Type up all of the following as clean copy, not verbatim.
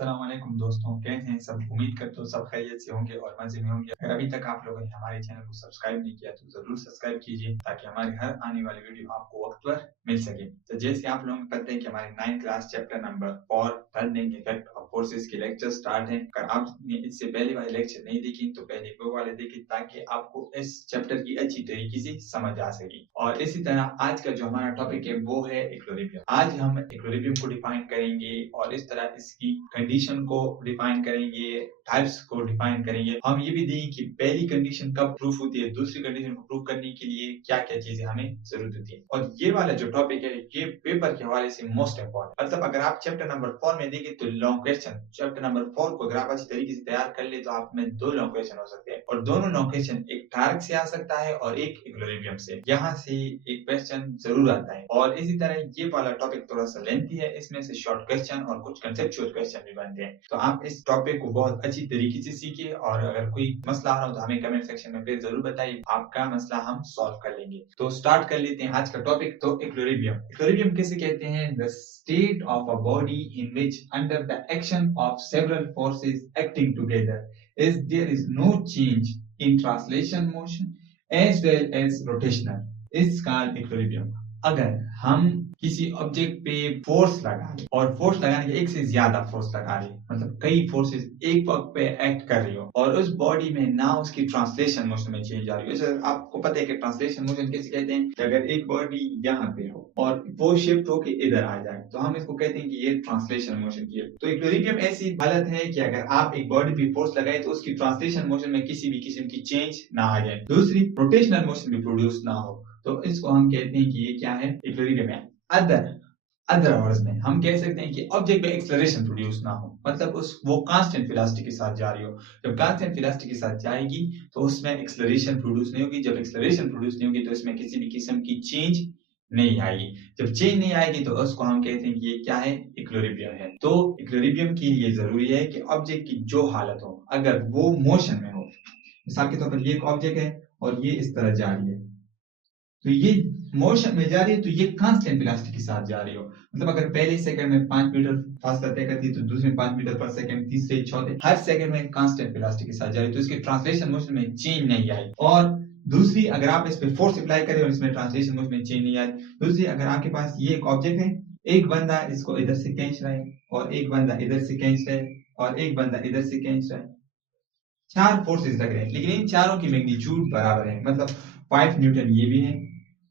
अस्सलाम वालेकुम दोस्तों, कैसे हैं सब? उम्मीद करता हूँ सब खैरियत से होंगे और मज़े में होंगे। अगर अभी तक आप लोगों ने हमारे चैनल को सब्सक्राइब नहीं किया तो ज़रूर सब्सक्राइब कीजिए ताकि हमारी हर आने वाली वीडियो आपको वक्त पर मिल सके। तो जैसे आप लोगों को पता है कि हमारे 9th class chapter number 4 turning effect of forces के लेक्चर स्टार्ट हैं। अगर आपने इससे पहले वाले लेक्चर नहीं देखे तो पहले वो वाले देखें ताकि आपको इस चैप्टर की अच्छी तरीके से समझ आ सके। और इसी तरह आज का जो हमारा टॉपिक है वो है इक्विलिब्रियम। आज हम इक्विलिब्रियम को डिफाइन करेंगे और इस तरह इसकी कंडीशन को डिफाइन करेंगे, टाइप्स को डिफाइन करेंगे। हम ये भी देंगे कि पहली कंडीशन कब प्रूफ होती है, दूसरी कंडीशन को प्रूव करने के लिए क्या-क्या चीजें हमें जरूरत होती है। और ये वाला जो टॉपिक है ये पेपर के हवाले से मोस्ट इंपॉर्टेंट, मतलब अगर आप चैप्टर नंबर 4 में देखें तो लॉन्ग क्वेश्चन चैप्टर नंबर 4 को अगर आप अच्छी तरीके से तैयार कर ले तो आप में 2 लॉन्ग क्वेश्चन हो सकते हैं और दोनों लॉन्ग क्वेश्चन एक टार्क से आ सकता है और एक इक्विलिब्रियम से। यहाँ से एक क्वेश्चन जरूर आता है और इसी तरह ये वाला टॉपिक थोड़ा सा लेंथी है, इसमें से शॉर्ट क्वेश्चन और कुछ कंसेप्चुअल क्वेश्चन भी बनते हैं। तो आप इस टॉपिक को बहुत अच्छी तरीके से सीखिए और अगर कोई मसला आ रहा हो तो हमें कमेंट सेक्शन में प्लीज जरूर बताइए, आपका मसला हम सॉल्व कर लेंगे। तो स्टार्ट कर लेते हैं आज का टॉपिक। तो इक्विलिब्रियम, इक्विलिब्रियम किसे कहते हैं? The state of a body in which under the action of several forces acting together is there is no change in translation motion as well as rotational is called equilibrium. अगर हम किसी object पे force लगा रहे और force लगाने के एक से ज्यादा फोर्स लगा रहे, मतलब कई फोर्सेस एक वक्त पे एक्ट कर रही हो और उस बॉडी में ना उसकी ट्रांसलेशन मोशन में चेंज आ रही हो। जैसे आपको पता है कि ट्रांसलेशन मोशन कैसे कहते हैं कि अगर एक बॉडी यहाँ पे हो और वो शिफ्ट होके इधर आ जाए तो हम इसको कहते हैं कि ये ट्रांसलेशन मोशन की है। तो इक्विलिब्रियम ऐसी हालत है कि अगर आप एक बॉडी पे फोर्स लगाए तो उसकी ट्रांसलेशन मोशन में किसी भी किस्म की चेंज ना आ जाए, दूसरी रोटेशनल मोशन भी प्रोड्यूस ना हो, तो इसको हम कहते हैं कि ये क्या है? इक्विलिब्रियम है। अदर वर्ड्स में हम कह सकते हैं कि ऑब्जेक्ट में एक्सेलरेशन प्रोड्यूस ना हो, मतलब वो कांस्टेंट वेलोसिटी के साथ जा रही हो। जब कांस्टेंट वेलोसिटी के साथ जाएगी तो उसमें एक्सेलरेशन प्रोड्यूस नहीं होगी, जब एक्सेलरेशन प्रोड्यूस नहीं होगी तो इसमें किसी भी किस्म की चेंज नहीं आएगी। जब चेंज नहीं आएगी तो उसको हम कहते हैं कि ये क्या है? इक्विलिब्रियम है। तो इक्विलिब्रियम के लिए जरूरी है कि ऑब्जेक्ट की जो हालत हो अगर वो मोशन में हो, मिसाल के तौर पर ये एक ऑब्जेक्ट है और ये इस तरह जा रही है, तो ये मोशन में जा रही है तो ये कांस्टेंट वेलोसिटी के साथ जा रही हो, मतलब अगर पहले सेकंड में 5 मीटर फासला तय करती है तो दूसरे 5 मीटर पर सेकंड, तीसरे चौथे हर सेकंड में कांस्टेंट वेलोसिटी के साथ जा रही है, तो इसके ट्रांसलेशन मोशन में चेंज नहीं आई। और दूसरी, अगर आप इस पे फोर्स अप्लाई करें और इसमें ट्रांसलेशन मोशन में चेंज नहीं आई, दूसरी अगर आपके पास ये एक ऑब्जेक्ट है, एक बंदा इसको इधर से खींच रहा है और एक बंदा इधर से खींच रहा है और एक बंदा इधर से खींच रहा है, 4 फोर्सेस लग रहे हैं लेकिन इन चारों की मैग्नीट्यूड बराबर है, मतलब 5 न्यूटन ये भी है,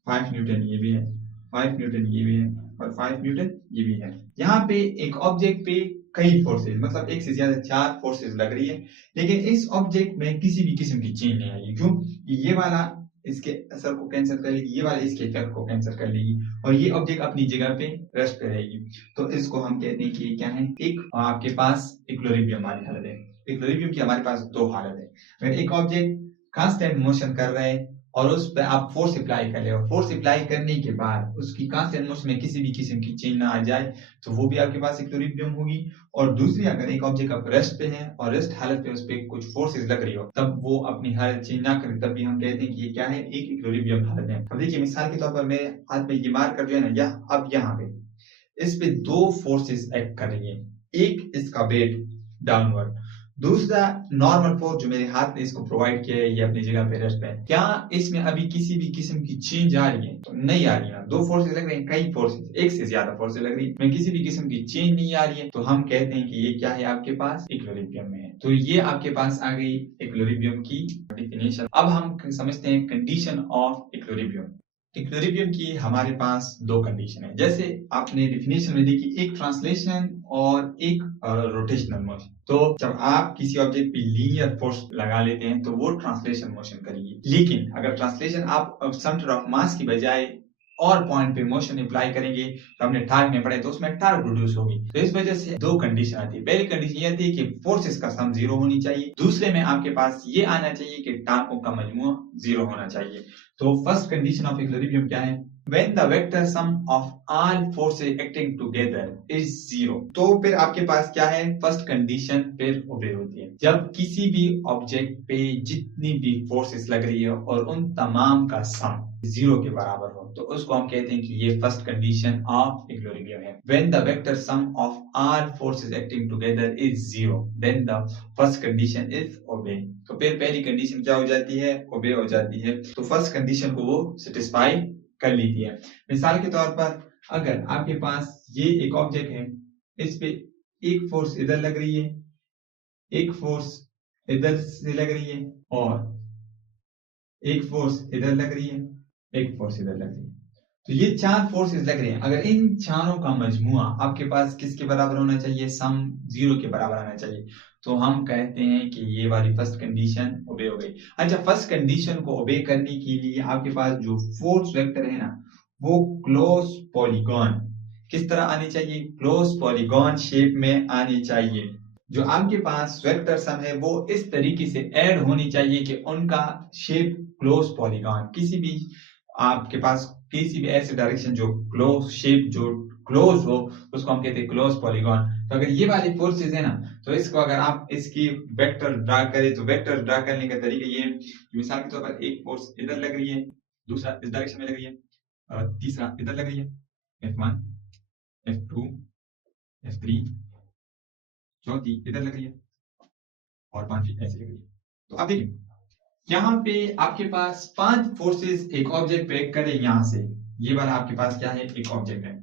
5 न्यूटन ये भी है, 5 न्यूटन ये भी है और 5 न्यूटन ये भी है। यहाँ पे एक ऑब्जेक्ट पे कई फोर्सेस, मतलब एक से ज्यादा 4 फोर्सेस लग रही है, लेकिन इस ऑब्जेक्ट में किसी भी किस्म की चेंज नहीं आएगी। क्यों? ये वाला इसके असर को कैंसिल कर लेगी, ये वाला इसके इफेक्ट को कैंसिल कर लेगी और ये ऑब्जेक्ट अपनी जगह पे रेस्ट करेगी। तो इसको हम कहते हैं कि ये क्या है? एक आपके पास इक्विलिब्रियम वाली हालत है। इक्विलिब्रियम की हमारे पास दो हालत है। अगर एक ऑब्जेक्ट कांस्टेंट मोशन कर रहा है और उस पर आप फोर्स अप्लाई कर ले और फोर्स अप्लाई करने के बाद उसकी कांस्टेंट मोशन में किसी भी किस्म की चेंज ना आ जाए तो वो भी आपके पास इक्विलिब्रियम होगी। और दूसरी, अगर एक ऑब्जेक्ट आप रेस्ट पे है और रेस्ट हालत पे उस पर कुछ फोर्सेस लग रही हो तब वो अपनी हालत चेंज ना करे, तब भी हम कहते हैं कि ये क्या है? एक इक्विलिब्रियम हालत है। अब देखिए मिसाल के तौर पर मेरे हाथ में ये मार्कर जो है ना, अब यहाँ पे इस पे दो फोर्सेस एक्ट कर रही है, एक इसका वेट डाउनवर्ड, दूसरा नॉर्मल फोर्स जो मेरे हाथ ने इसको प्रोवाइड किया है ये अपनी जगह पे रेस्ट पे है। क्या इसमें अभी किसी भी किस्म की चेंज आ रही है? तो नहीं आ रही है। दो फोर्सेस लग रही हैं, कई फोर्सेस, एक से ज्यादा फोर्सेस लग रही है, में किसी भी किस्म की चेंज नहीं आ रही है, तो हम कहते हैं कि ये क्या है? आपके पास इक्विलिब्रियम में है। तो ये आपके पास आ गई इक्विलिब्रियम की डेफिनेशन। अब हम समझते हैं कंडीशन ऑफ इक्विलिब्रियम। इक्विलिब्रियम की हमारे पास दो कंडीशन है, जैसे आपने डेफिनेशन में देखी, एक ट्रांसलेशन और एक रोटेशनल मोशन। तो जब आप किसी ऑब्जेक्ट पे लीनियर फोर्स लगा लेते हैं तो वो ट्रांसलेशन मोशन करेगी, लेकिन अगर ट्रांसलेशन आप सेंटर ऑफ मास की बजाय और पॉइंट पे मोशन अप्लाई करेंगे तो हमने टार्क में पढ़े तो उसमें टार्क प्रोड्यूस होगी। तो इस वजह से दो कंडीशन आती है। पहली कंडीशन ये आती है कि फोर्सेस का सम जीरो होनी चाहिए, दूसरे में आपके पास ये आना चाहिए कि टार्कों का मजमूआ जीरो होना चाहिए। तो फर्स्ट कंडीशन ऑफ इक्विलिब्रियम क्या है? when the vector sum of all forces acting together is 0। तो फिर आपके पास क्या है, फर्स्ट कंडीशन फिर ओबे होती है। जब किसी भी ऑब्जेक्ट पे जितनी भी फोर्सेस लग रही है और उन तमाम का सम 0 के बराबर हो, तो उसको हम कहते हैं कि ये फर्स्ट कंडीशन ऑफ इक्विलिब्रियम है। when the vector sum of all forces acting together is 0, then the first condition is obey। तो फिर पहली कंडीशन क्या हो जाती है, ओबे हो जाती है। तो फर्स्ट कंडीशन को वो सेटिस्फाई कर लेती है। मिसाल के तौर पर अगर आपके पास ये एक ऑब्जेक्ट है, इस पे एक फोर्स इधर लग रही है, एक फोर्स इधर से लग रही है और एक फोर्स इधर लग रही है, एक फोर्स इधर लग रही है। तो ये चार फोर्सेस लग रहे हैं। अगर इन चारों का मजमुआ आपके पास किसके बराबर होना चाहिए, सम 0 के बराबर आना चाहिए, तो हम कहते हैं कि ये वाली फर्स्ट कंडीशन ओबे हो गई। अच्छा, फर्स्ट कंडीशन को ओबे करने के लिए आपके पास जो फोर्स वेक्टर है ना, वो क्लोज पॉलीगॉन किस तरह आनी चाहिए, क्लोज पॉलीगॉन शेप में आनी चाहिए। जो आपके पास वेक्टर सम है वो इस तरीके से ऐड होनी चाहिए कि उनका शेप क्लोज पॉलीगॉन, किसी भी आपके पास किसी भी ऐसे डायरेक्शन जो क्लोज शेप जो क्लोज हो, उसको हम कहते हैं क्लोज पॉलीगॉन। तो अगर ये वाली फोर्सेस है ना, तो इसको अगर आप इसकी वेक्टर ड्रा करें, तो वेक्टर ड्रा करने का तरीका ये, मिसाल के तौर पर एक फोर्स इधर लग रही है, दूसरा इस डायरेक्शन में लग रही है, और तीसरा इधर लग रही है, F1, F2, F3, चौथी इधर लग रही है और पांचवी ऐसे लग रही है। तो आप देखिए यहाँ पे आपके पास 5 फोर्सेस एक ऑब्जेक्ट पे एक्ट करें, यहां से ये वाला आपके पास क्या है, एक ऑब्जेक्ट है,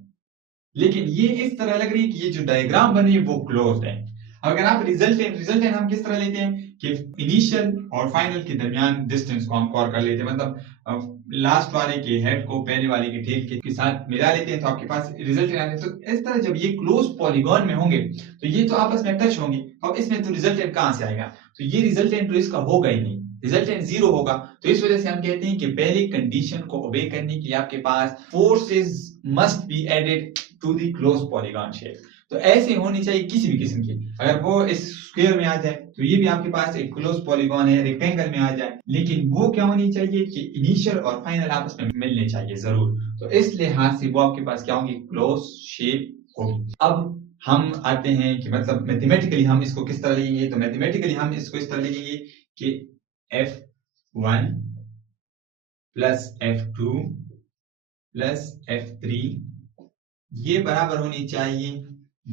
लेकिन ये इस तरह लग रही है कि ये जो डायग्राम बनी है वो क्लोज्ड है। अगर आप रिजल्टेंट हम किस तरह लेते हैं कि इनिशियल और फाइनल के दरमियान डिस्टेंस को हम कॉल कर लेते हैं, मतलब लास्ट वाले के हेड को पहले वाले के टेल के साथ मिला लेते हैं, तो आपके पास रिजल्टेंट आते हैं। तो इस तरह जब ये क्लोज पॉलीगॉन में होंगे तो ये तो आपस में टच होंगे, अब इसमें तो रिजल्टेंट कहां से आएगा, तो ये रिजल्टेंट तो इसका होगा ही नहीं, रिजल्टेंट 0 होगा। तो इस वजह से हम कहते हैं कि पहली कंडीशन को ओबे करने के लिए आपके पास forces must be added to the close polygon shape. तो ऐसे होनी चाहिए किसी भी किस्म की, अगर वो इस स्क्वायर में आ जाए तो ये भी आपके पास एक क्लोज पॉलीगॉन है, रेक्टेंगल में आ जाए, लेकिन वो क्या होनी चाहिए कि इनिशियल और फाइनल आपस में मिलने चाहिए जरूर। तो इस लिहाज से वो आपके पास क्या होंगी, क्लोज शेप होगी। अब हम आते हैं कि मतलब मैथमेटिकली हम इसको किस तरह लिखेंगे, तो मैथमेटिकली हम इसको इस तरह लिखेंगे कि F1 plus F2 plus F3 ये बराबर होनी चाहिए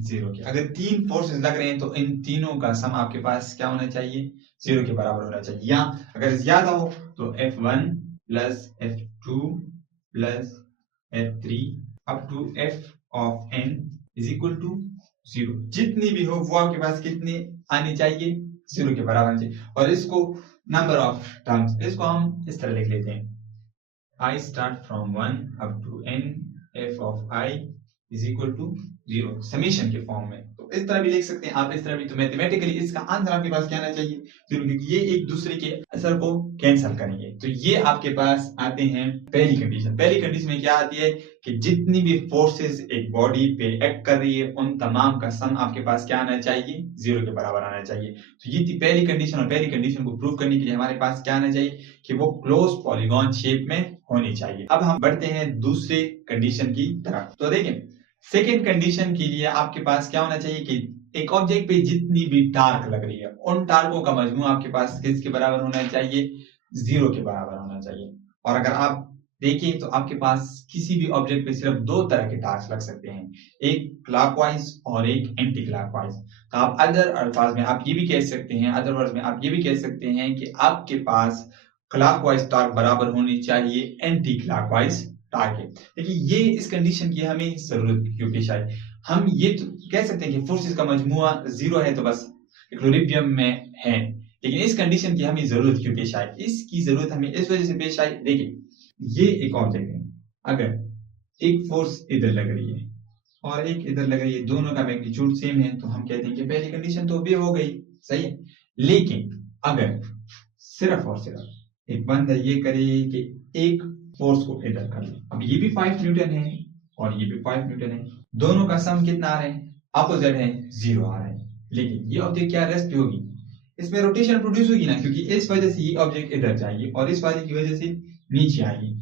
0 के। अगर 3 फोर्सेस लग रहे हैं तो इन तीनों का सम आपके पास क्या होना चाहिए, 0 के बराबर होना चाहिए। या अगर ज्यादा हो तो F1 plus F2 plus F3 up to F of n is equal to 0। जितनी भी हो वो आपके पास कितनी आनी चाहिए, 0 के बराबर आनी चाहिए। और इसको नंबर ऑफ टर्म्स, इसको हम इस तरह लिख लेते हैं, I start from 1 up to n f of I is equal to 0 summation के फॉर्म में। तो इस तरह भी लिख सकते हैं आप, इस तरह भी। तो मैथमेटिकली इसका आंसर आपके पास क्या आना चाहिए, 0, क्योंकि ये एक दूसरे के असर को कैंसिल करेंगे। तो ये आपके पास आते हैं पहली कंडीशन। पहली कंडीशन में क्या आती है कि जितनी भी फोर्सेस एक बॉडी पे एक्ट कर रही है उन तमाम का सम आपके पास क्या आना चाहिए, 0 के बराबर आना चाहिए। तो ये थी पहली कंडीशन, और पहली कंडीशन को प्रूव करने के लिए हमारे पास क्या आना चाहिए कि वो क्लोज पॉलीगॉन शेप में होनी चाहिए। अब हम बढ़ते हैं दूसरे कंडीशन की तरफ। तो देखिए सेकेंड कंडीशन के लिए आपके पास क्या होना चाहिए कि एक ऑब्जेक्ट पे जितनी भी टार्क लग रही है उन टार्कों का मजमू आपके पास किसके बराबर होना चाहिए, 0 के बराबर होना चाहिए। और अगर आप देखें तो आपके पास किसी भी ऑब्जेक्ट पे सिर्फ 2 तरह के टार्क्स लग सकते हैं, एक क्लॉकवाइज और एक एंटी क्लॉकवाइज। तो आप अदर अल्फाज में आप ये भी कह सकते हैं, अदर वर्ड्स में आप ये भी कह सकते हैं कि आपके पास क्लॉकवाइज टार्क बराबर होनी चाहिए एंटी क्लॉकवाइज टार्क है। देखिए ये इस कंडीशन की हमें जरूरत क्यों पेश आई, हम ये तो कह सकते हैं कि फोर्सेस का मजमुआ 0 है तो बस इक्विलिब्रियम में है, लेकिन इस कंडीशन की हमें जरूरत क्यों पेश आई, इसकी जरूरत हमें इस वजह से पेश आई। देखिए ये एक ऑब्जेक्ट है, अगर एक फोर्स इधर लग रही है और एक इधर लग रही है, दोनों का मैग्नीट्यूड सेम है, तो हम कहते हैं कि पहली कंडीशन तो भी हो गई, सही है। लेकिन अगर सिर्फ और सिर्फ एक बंदा ये करे कि एक फोर्स को इधर कर ले, अब ये भी 5 न्यूटन है और ये भी 5 न्यूटन है, दोनों का सम कितना आ रहा है, अपोजिट है, 0 आ रहा है, लेकिन ये ऑब्जेक्ट क्या रेस्ट पे होगी, इसमें रोटेशन प्रोड्यूस होगी ना, क्योंकि इस वजह से ये ऑब्जेक्ट इधर जाएगी और इस वाले की वजह से नीचे आएगी।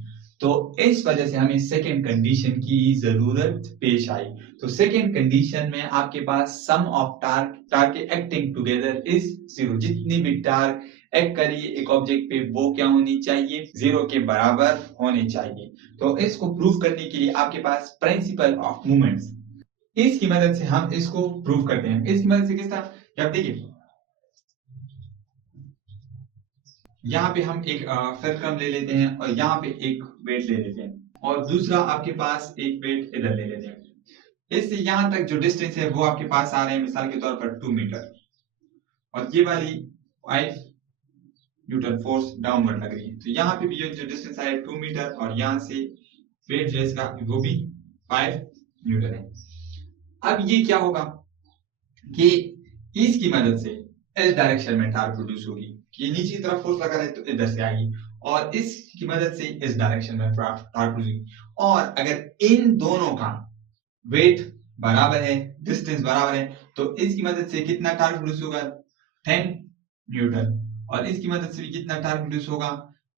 तो इस वजह से हमें सेकेंड कंडीशन की जरूरत पेश आई। तो सेकेंड कंडीशन में आपके पास sum of torque acting together is 0। जितनी भी टार्क एक्ट करिए एक ऑब्जेक्ट पे वो क्या होनी चाहिए, 0 के बराबर होनी चाहिए। तो इसको प्रूव करने के लिए आपके पास प्रिंसिपल ऑफ मूवमेंट्स, इसकी मदद से हम इसको प्रूव करते हैं। इसकी मदद से किस तरह, आप देखिए यहाँ पे हम एक सर्कम ले लेते हैं और यहाँ पे एक वेट ले लेते हैं और दूसरा आपके पास एक वेट इधर ले लेते हैं। इससे यहाँ तक जो डिस्टेंस है वो आपके पास आ रहे हैं मिसाल के तौर पर 2 मीटर और ये वाली 5 न्यूटन फोर्स डाउनवर्ड लग रही है। तो यहाँ पे भी ये जो डिस्टेंस आया 2 मीटर और यहाँ से वेट जो इसका वो भी 5 न्यूटन है। अब ये क्या होगा कि इसकी मदद से इस डायरेक्शन में टार्क प्रोड्यूस होगी कि नीचे की तरफ फोर्स लगा रहे तो इधर से आएगी और इसकी मदद से इस डायरेक्शन में टार्क प्रोड्यूस होगी। और अगर इन दोनों का वेट बराबर है, डिस्टेंस बराबर है, तो इसकी मदद से कितना टार्क प्रोड्यूस होगा, 10 न्यूटन और इसकी मदद से भी कितना टार्क प्रोड्यूस होगा,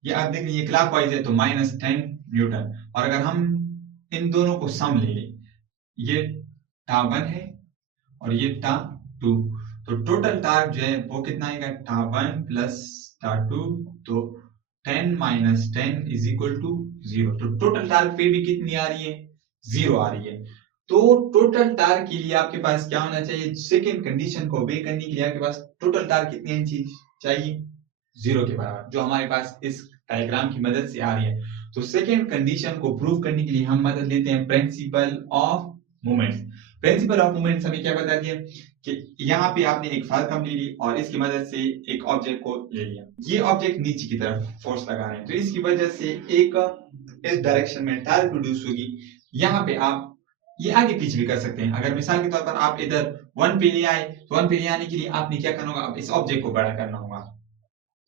ये आप देख लीजिए क्लॉकवाइज है तो -10 न्यूटन। और अगर हम इन दोनों को सम ले लें, ये टा1 है और ये टा2, तो टोटल टार्क जो है वो कितना आएगा, टा1 प्लस टा2, तो 10 - 10 = 0। तो टोटल टार्क पे भी कितनी आ रही है, 0 आ रही है। तो टोटल टार्क के लिए आपके पास क्या होना चाहिए, सेकेंड कंडीशन को ओबे करने के लिए आपके पास टोटल टार्क कितनी होनी चाहिए, 0 के बराबर, जो हमारे पास इस डायग्राम की मदद से आ रही है। तो सेकेंड कंडीशन को प्रूव करने के लिए हम मदद लेते हैं principle of moments. Principle of moments हमें क्या बता दिया कि यहाँ पे आपने एक फाल्कम ले ली और इसकी मदद से एक ऑब्जेक्ट को ले लिया, ये ऑब्जेक्ट नीचे की तरफ फोर्स लगा रहे हैं तो इसकी वजह से एक इस डायरेक्शन में टार्क प्रोड्यूस होगी। यहाँ पे आप ये आगे पीछे भी कर सकते हैं। अगर मिसाल के तौर पर आप इधर 1 पे ले आए तो 1 पे ले आने के लिए आपने क्या करना होगा, इस ऑब्जेक्ट को बड़ा करना होगा,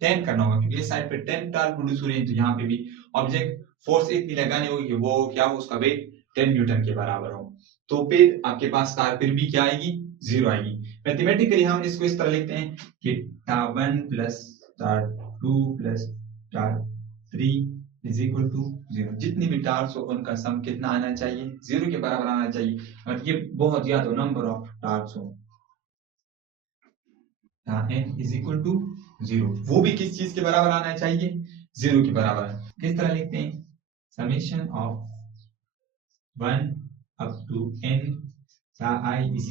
10 करना होगा, क्योंकि इस साइड पे 10 टार्क प्रोड्यूस हो रही है तो यहाँ पे भी ऑब्जेक्ट फोर्स इतनी लगानी होगी कि वो क्या हो, उसका वेट 10 न्यूटन के बराबर हो। तो फिर आपके पास टार्क फिर भी क्या आएगी, 0 आएगी। मैथमेटिकली हम इसको इस तरह लिखते हैं कि टा1 प्लस टा2 प्लस टा3 = 0। जितनी भी टार्क्स हो उनका सम कितना आना चाहिए, 0 के बराबर आना चाहिए। और ये बहुत याद हो, नंबर ऑफ टार्क्स हो n = 0, वो भी किस चीज के बराबर आना चाहिए, 0 के बराबर। किस तरह लिखते हैं, summation of 1 up to n i =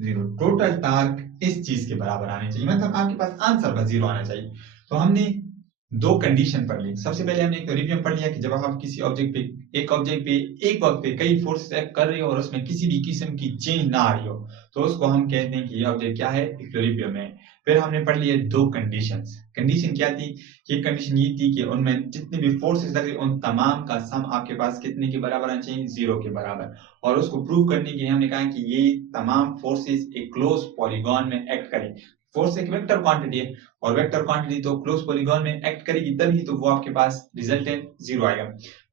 0। Total torque इस चीज के बराबर आने चाहिए, मतलब आपके पास आंसर बस 0 आना चाहिए। तो हमने दो कंडीशन पढ़ ली। सबसे पहले हमने एक रिव्यू पढ़ लिया कि जब आप किसी ऑब्जेक्ट पे एक वक्त पे कई फोर्स एक्ट कर रही हो और उसमें किसी भी किस्म की चेंज ना आ रही हो तो उसको हम कहते हैं कि ये ऑब्जेक्ट क्या है, इक्विलिब्रियम में। फिर हमने पढ़ लिए दो कंडीशंस। कंडीशन क्या थी कि एक कंडीशन ये थी कि उनमें जितने भी फोर्सेस लग रहे उन तमाम का सम आपके पास कितने के बराबर आना चाहिए, 0 के बराबर। और उसको प्रूव करने के लिए हमने कहा कि ये तमाम फोर्सेस एक क्लोज पॉलीगॉन में एक्ट करें। फोर्स एक वेक्टर क्वांटिटी है और वेक्टर क्वांटिटी तो क्लोज पॉलीगॉन में एक्ट करेगी तभी तो वो आपके पास रिजल्टेंट 0 आएगा।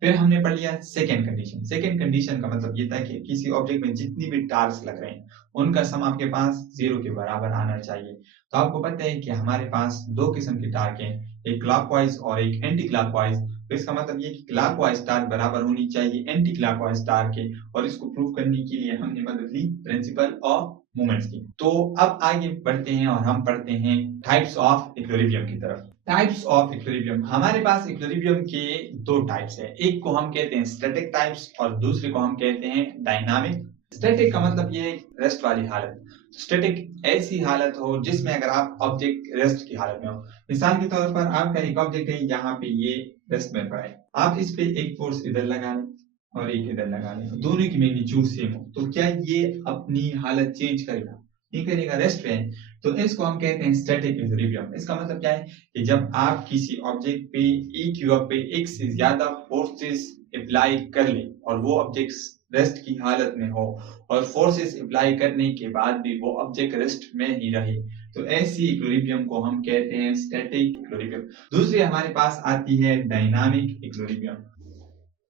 फिर हमने पढ़ लिया सेकंड कंडीशन। सेकंड कंडीशन का मतलब ये था कि किसी ऑब्जेक्ट में जितनी भी टार्क्स लग रहे हैं उनका सम आपके पास 0 के बराबर आना चाहिए। तो आपको पता है कि हमारे पास दो किस्म की टार्क हैं, एक क्लॉकवाइज और एक एंटी क्लॉकवाइज। तो इसका मतलब ये कि क्लॉकवाइज टार्क बराबर होनी चाहिए एंटी क्लॉकवाइज टार्क के, और इसको प्रूव करने के लिए हमने मदद ली प्रिंसिपल ऑफ मोमेंट्स की। तो अब आगे बढ़ते हैं और हम पढ़ते हैं टाइप्स ऑफ इक्विलिब्रियम की तरफ। टाइप्स ऑफ इक्विलिब्रियम, हमारे पास इक्विलिब्रियम के दो टाइप्स है, एक को हम कहते हैं स्टैटिक टाइप्स और दूसरे को हम कहते हैं डायनामिक। स्टैटिक का मतलब ये रेस्ट वाली हालत। स्टैटिक ऐसी हालत हो जिसमें अगर आप ऑब्जेक्ट रेस्ट की हालत में हो, मिसाल के तौर पर आपका एक ऑब्जेक्ट है, यहाँ पे ये रेस्ट में पड़ा है, आप इस पे एक फोर्स इधर लगा लें और एक इधर लगा लें, दोनों की मैग्नीट्यूड सेम हो, तो क्या ये अपनी हालत चेंज करेगा? नहीं करेगा, रेस्ट पे है। तो इसको हम कहते हैं स्टैटिक इक्विलिब्रियम। इसका मतलब क्या है कि जब आप किसी ऑब्जेक्ट पे एक वक्त पे एक से ज्यादा फोर्सेस अप्लाई कर ले और वो ऑब्जेक्ट रेस्ट की हालत में हो और फोर्सेस अप्लाई करने के बाद भी वो ऑब्जेक्ट रेस्ट में ही रहे, तो ऐसी इक्विलिब्रियम को हम कहते हैं स्टैटिक इक्विलिब्रियम। दूसरी हमारे पास आती है डायनामिक इक्विलिब्रियम।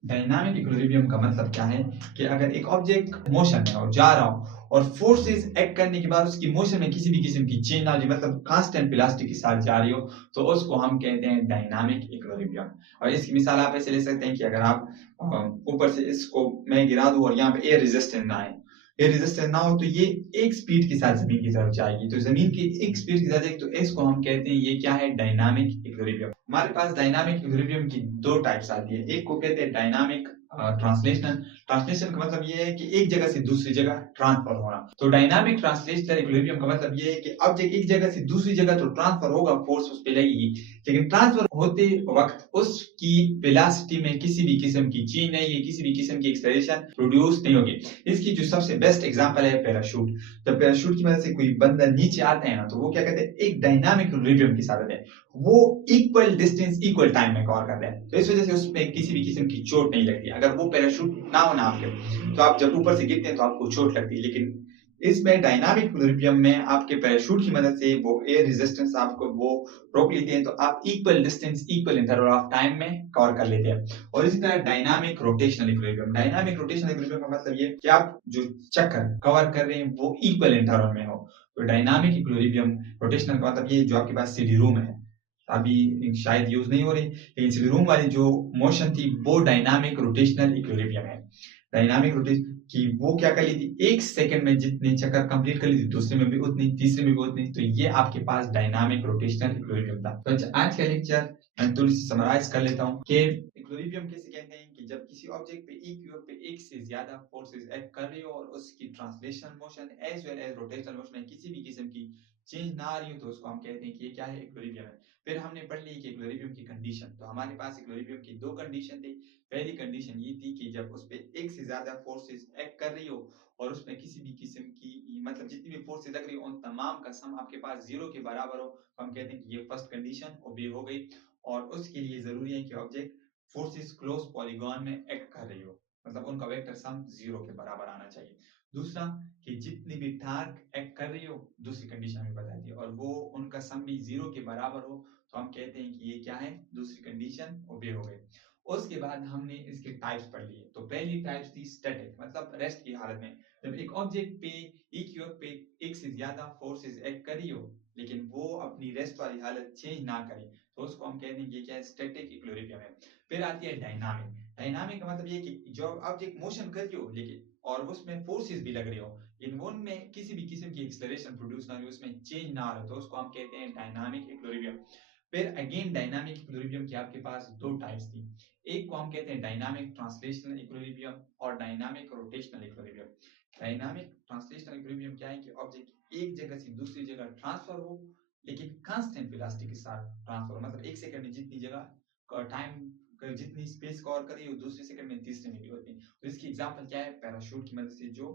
डायनामिक इक्विलिब्रियम का मतलब क्या है कि अगर एक ऑब्जेक्ट मोशन में और जा रहा हो और फोर्सेस एक्ट करने के बाद उसकी मोशन में किसी भी किस्म की चेंज ना हो, मतलब कांस्टेंट वेलोसिटी के साथ जा रही हो, तो उसको हम कहते हैं डायनामिक इक्विलिब्रियम। और इसकी मिसाल आप ऐसे ले सकते हैं कि अगर आप ऊपर से इसको मैं गिरा दूं और यहाँ पे एयर रेजिस्टेंस ना आए, एयर रेजिस्टेंस ना हो, तो ये एक स्पीड के साथ जमीन की तरफ जाएगी। तो जमीन की एक स्पीड के साथ जाएगी, तो इसको हम कहते हैं ये क्या है, डायनामिक इक्विलिब्रियम। हमारे पास डायनामिक इक्विलिब्रियम की दो टाइप्स आती है। एक को कहते हैं डायनामिक ट्रांसलेशनल। ट्रांसलेशन का मतलब ये है कि एक जगह से दूसरी जगह ट्रांसफर होना। तो डायनामिक ट्रांसलेशनल इक्विलिब्रियम का मतलब ये है कि ऑब्जेक्ट एक जगह से दूसरी जगह तो ट्रांसफर होगा, फोर्स उस पे लगेगी, लेकिन ट्रांसफर होते वक्त उसकी वेलोसिटी में किसी भी किस्म की चेंज नहीं है, किसी भी किस्म की एक्सेलरेशन प्रोड्यूस नहीं होगी। इसकी जो सबसे बेस्ट एग्जांपल है पैराशूट। जब पैराशूट की वजह से कोई बंदा नीचे आता है ना, तो वो क्या कहते हैं, एक डायनामिक इक्विलिब्रियम के साथ आता है, वो इक्वल डिस्टेंस इक्वल टाइम में कवर करते हैं। तो इस वजह से उसमें किसी भी किस्म की चोट नहीं लगती। अगर वो पैराशूट ना हो ना आपके, तो आप जब ऊपर से गिरते हैं तो आपको चोट लगती है, लेकिन इसमें डायनामिक इक्विलिब्रियम में आपके पैराशूट की मदद से वो एयर रेजिस्टेंस आपको वो रोक लेते हैं, तो आप equal distance equal interval of time में कवर कर लेते हैं। और इसी तरह dynamic rotational equilibrium. Dynamic rotational equilibrium का मतलब ये कि आप जो चक्कर कवर कर रहे हैं वो इक्वल इंटरवल में हो। तो डायनामिक इक्विलिब्रियम रोटेशनल का मतलब ये, जो आपके पास सीडी रूम है, अभी शायद यूज नहीं हो रही, लेकिन सीडी रूम वाली जो मोशन थी वो डायनामिक रोटेशनल इक्विलिब्रियम है। डायनामिक रोटेशन कि वो क्या कर ली थी, एक सेकंड में जितनी चक्कर कंप्लीट कर ली थी, दूसरे में भी उतनी, तीसरे में भी उतनी। तो ये आपके पास डायनामिक रोटेशनल इक्विलिब्रियम था। तो आज का लेक्चर मैं थोड़ी सी समराइज कर लेता हूँ कि इक्विलिब्रियम कैसे कहते हैं, कि जब किसी ऑब्जेक्ट पे एक यूएफ पे एक से ज्यादा फोर्सेस एक्ट कर रही हो और उसकी translational motion as well as rotational motion में किसी भी किस्म की चेंज ना आ रही हो, तो उसको हम कहते हैं कि ये क्या है, इक्विलिब्रियम है। फिर हमने पढ़ ली कि इक्विलिब्रियम की कंडीशन। तो हमारे पास इक्विलिब्रियम की दो कंडीशन थी। पहली कंडीशन ये थी कि जब उस पर एक से ज्यादा फोर्सेस एक्ट कर रही हो और उसमें किसी भी किस्म की, मतलब जितनी भी फोर्सेस लग रही हो उन तमाम का सम आपके पास जीरो के बराबर हो, तो हम कहते हैं कि ये फर्स्ट कंडीशन ओबे हो गई। और उसके लिए जरूरी है कि ऑब्जेक्ट फोर्सेस क्लोज पॉलीगॉन में एक्ट कर रही हो, मतलब उनका वेक्टर सम जीरो के बराबर आना चाहिए। दूसरा, कि जितनी भी टार्क एक्ट कर रही हो, दूसरी कंडीशन हमें बताती है, और वो उनका सम भी जीरो के बराबर हो, तो हम कहते हैं कि ये क्या है, दूसरी कंडीशन ओबे हो गई। उसके बाद हमने इसके टाइप्स पढ़ लिए। तो पहली टाइप्स थी स्टैटिक, मतलब रेस्ट की हालत में। जब एक ऑब्जेक्ट पे एक यूएफ पे एक से ज्यादा फोर्सेस एक्ट करी हो, लेकिन वो अपनी रेस्ट वाली हालत चेंज ना करे, तो उसको हम कहते हैं कि क्या है, स्टैटिक इक्विलिब्रियम है। फिर आती है डायनामिक। डायनामिक का मतलब ये कि जो ऑब्जेक्ट मोशन कर रही हो, लेकिन और उसमें फोर्सेस भी लग रही हो, लेकिन उनमें किसी भी किस्म की एक्सेलरेशन प्रोड्यूस ना हो, उसमें चेंज ना हो, तो उसको हम कहते हैं डायनामिक इक्विलिब्रियम। फिर अगेन डायनामिक इक्विलिब्रियम की आपके पास दो टाइप्स थी। एक को हम कहते हैं डायनामिक ट्रांसलेशनल इक्विलिब्रियम और dynamic rotational equilibrium. Dynamic translational equilibrium क्या है, कि ऑब्जेक्ट एक जगह से दूसरी जगह ट्रांसफर हो, लेकिन कांस्टेंट वेलोसिटी के साथ ट्रांसफर, मतलब एक सेकंड में जितनी जगह टाइम जितनी स्पेस कवर करी, वो दूसरे सेकंड में तीसरे में भी होती है। तो इसकी एग्जांपल क्या है, पैराशूट की मदद से जो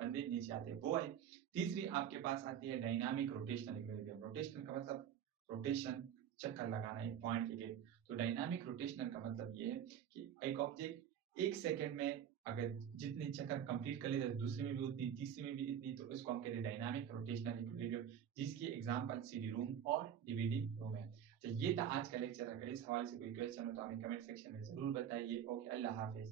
बंदे नीचे आते हैं वो है। तीसरी आपके पास आती है डायनामिक रोटेशनल इक्विलिब्रियम। रोटेशनल का मतलब रोटेशन, चक्कर लगाना एक पॉइंट के लिए। तो डायनामिक रोटेशनल का मतलब ये है कि एक ऑब्जेक्ट एक सेकंड में अगर जितनी चक्कर कंप्लीट कर लेता है, दूसरे में भी उतनी, तीसरे में भी इतनी, तो इसको हम कहते हैं डायनामिक रोटेशनल इक्विलिब्रियम, जिसकी एग्जांपल सीडी रूम और डीवीडी रूम है। तो ये था आज का लेक्चर। अगर इस हवाले से कोई क्वेश्चन हो तो हमें कमेंट सेक्शन में जरूर बताइए। ओके, अल्लाह हाफिज।